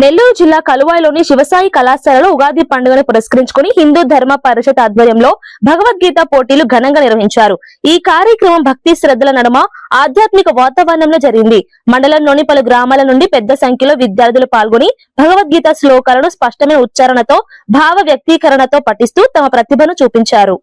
నెల్లూరు జిల్లా కలువాయిలోని శివసాయి కళాశాలలో ఉగాది పండుగను పురస్కరించుకుని హిందూ ధర్మ పరిషత్ ఆధ్వర్యంలో భగవద్గీత పోటీలు ఘనంగా నిర్వహించారు. ఈ కార్యక్రమం భక్తి శ్రద్ధల నడుమ ఆధ్యాత్మిక వాతావరణంలో జరిగింది. మండలంలోని పలు గ్రామాల నుండి పెద్ద సంఖ్యలో విద్యార్థులు పాల్గొని భగవద్గీత శ్లోకాలను స్పష్టమైన ఉచ్చారణతో భావ వ్యక్తీకరణతో పఠిస్తూ తమ ప్రతిభను చూపించారు.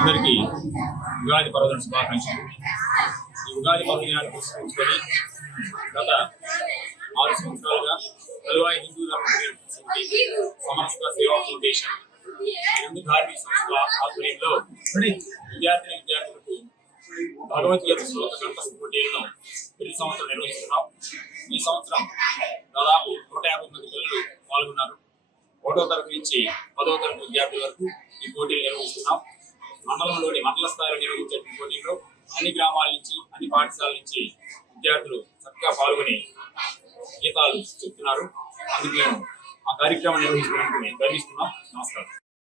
అందరికీ ఉగాది పర్వదిన శుభాకాంక్షలు. ఈ ఉగాది పర్వదినాన్ని పురస్కరించుకొని గత 6 సంవత్సరాలుగా కలువాయి హిందూ ధర్మ సమస్త సేవా ఫౌండేషన్ హిందూ ధార్మిక సంస్థల ఆధ్వర్యంలో విద్యార్థులకు భగవద్గీత శ్లోక కంఠస్థ పోటీలను ప్రతి సంవత్సరం నిర్వహిస్తున్నాం. ఈ సంవత్సరం దాదాపు 150 మంది పిల్లలు పాల్గొన్నారు. 1వ తరగతి నుంచి 10వ తరగతి విద్యార్థుల వరకు ఈ పోటీలు నిర్వహిస్తున్నాం. మండలంలోని మండల స్థాయిలో నిర్వహించే పోటీల్లో అన్ని గ్రామాల నుంచి, అన్ని పాఠశాలల నుంచి విద్యార్థులు చక్కగా పాల్గొని గీతాలు చెప్తున్నారు. అందుకు మేము ఆ కార్యక్రమం నిర్వహించడానికి గర్విస్తున్నాం. నమస్కారం.